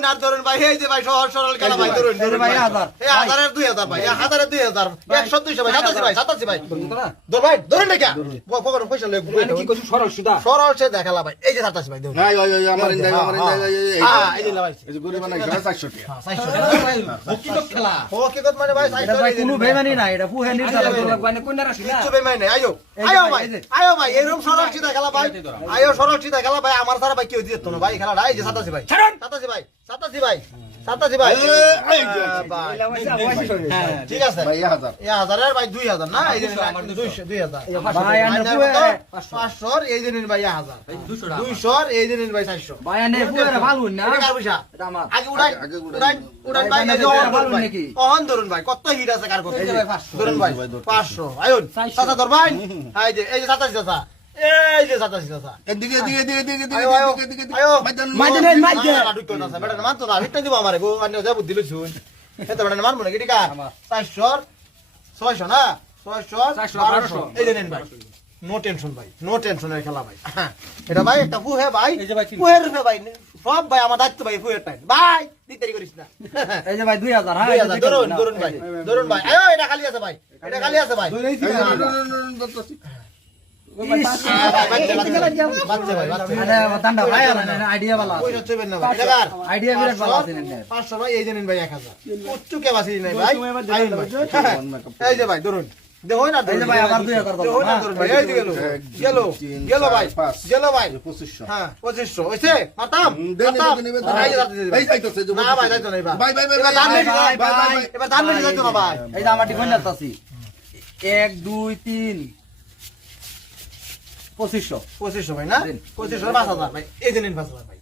দেখুন আর ধরুন ভাই এই যে ভাই সহজ সরল খেলা ভাই ধরুন ভাই 1000 এই 1000 2000 ভাই 1000 2000 100 200 ভাই 87 ভাই ধর ভাই ধরুন না কে পকেট পয়সা লই কি কইছ সরল সুদা সরল সে দেখালা ভাই এই যে 87 ভাই দেখুন আমার ইন্দাই এই যে ভাই এই যে গরিব বানাই 400 টাকা 400 টাকা ভাই হকিকত খেলা হকিকত মানে ভাই 400 ভাই কোনো বেমানি না এটা ফুহে নির্যাতন করব মানে কোন রাশি না কিছু বেমানি নাই আয়ো ভাই এরকম সরল সিধা খেলা ভাই আয়ো সরল সিধা খেলা ভাই আমার সারা ভাই কেউ দিত না ভাই খেলাটা এই যে 87 ভাই 87 ভাই 87 ভাই 87 ভাই ঠিক আছে ভাই 1000 1000 এর ভাই 2000 না এই যে 2000 ভাই আনে ফুহে 500 এই যে নিন ভাই 1000 200 এই যে নিন ভাই 400 ভাই আনে ফুহে ভালো না এটা কার পয়সা এটা আমার আগে উড়াই ভাই এই যে অহন ধরুন ভাই কত হিট আছে কার কত ধরুন ভাই 500 আয়ুন 70 ধর ভাই এই যে 87 চাচা এই যে 87 চাচা এদিকে আয়ো মাইদে বেটা মানতো না হিটটা দিব আমারে গো আন্য যা বুদ্ধি লইছুন এত বেটা মারমু না কি ঠিক আছে 400 600 না 600 1200 এই যে নেন ভাই নো টেনশন ভাই নো টেনশনের খেলা ভাই এটা ভাই একটা ফুহে ভাই ফুহের রূপে ভাই সব ভাই আমার দায়িত্ব ভাই ফুহের টাইম ভাই দিতেরি করিস না এই যে ভাই 2000 হ্যাঁ 2000 ধরুন ভাই আয়ো এটা খালি আছে ভাই এটা খালি আছে ভাই বাচ্চা ভাই দান্ডা ভাই আইডিয়া वाला কই হচ্ছে না ভাই এবার আইডিয়া বিরাট ভালো আছে না 500 ভাই এই যে নিন ভাই 1000 উচ্চকে বাসি নাই ভাই এই যে ভাই ধরুন দেখুন না এই যে ভাই আবার 2000 দাও দেখুন না ধরুন ভাই এই যে গেল ভাই গেল ভাই 2500 হ্যাঁ 2500 হইছে মাতাম এই যাইতেছে না ভাই যাইতো না ভাই এবার দান নেই এবার দান নেই যাইতো না ভাই এই যে আমার টিফিন যাচ্ছি 1 2 3 2500 ভাই না 2500 5000 ভাই এই যে নিন 5000 ভাই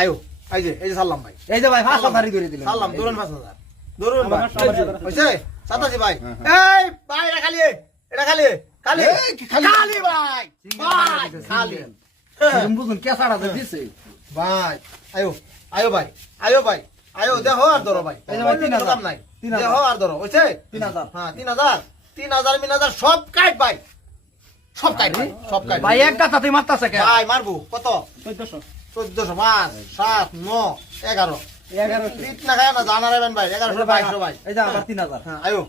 আয়ো এই যে সালাম ভাই এই যে ভাই 5000 করে দিলেন সালাম ধরুন 5000 ধরুন ভাই হইছে 87 ভাই এই ভাই এটা খালি খালি ভাই খালি তুমি বুঝুন কে সাড়া দিছে ভাই আয়ো ভাই দেখো আর ধরো ভাই এই যে ভাই 3000 নাই দেখো আর ধরো হইছে 3000 হ্যাঁ 3000 সব কাট ভাই সব কাট ভাই এক গাতাতে মারতাছে কে ভাই মারবো কত 1400 5 7 9 11 11 না খায় না জানা রাখবেন ভাই 1100 2200 ভাই এই যে আবার 3000 হ্যাঁ আয়ো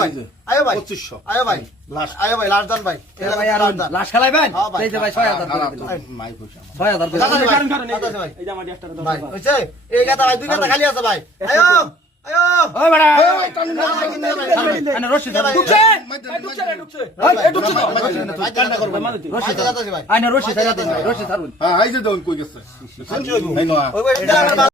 ভাই 2500 আয়ো ভাই লাস্ট দান ভাই এই যে ভাই আর লাশ খেলাইবেন এই যে ভাই 6000 করে দিলাম মাই পয়সা 6000 করে ভাই এই যে আমার 1 টাকা ভাই হইছে এই গাতা ভাই দুই গাতা খালি আছে ভাই আয়ো ওই বড়া আনে রশি ধর ঢুকছে এই ঢুকছে ভাই কান্না করবে রশি দাদা ভাই আনে রশি ধরে দেন রশি ধরুন হ্যাঁ এই যে দন কই গেছে এই নয়া ওই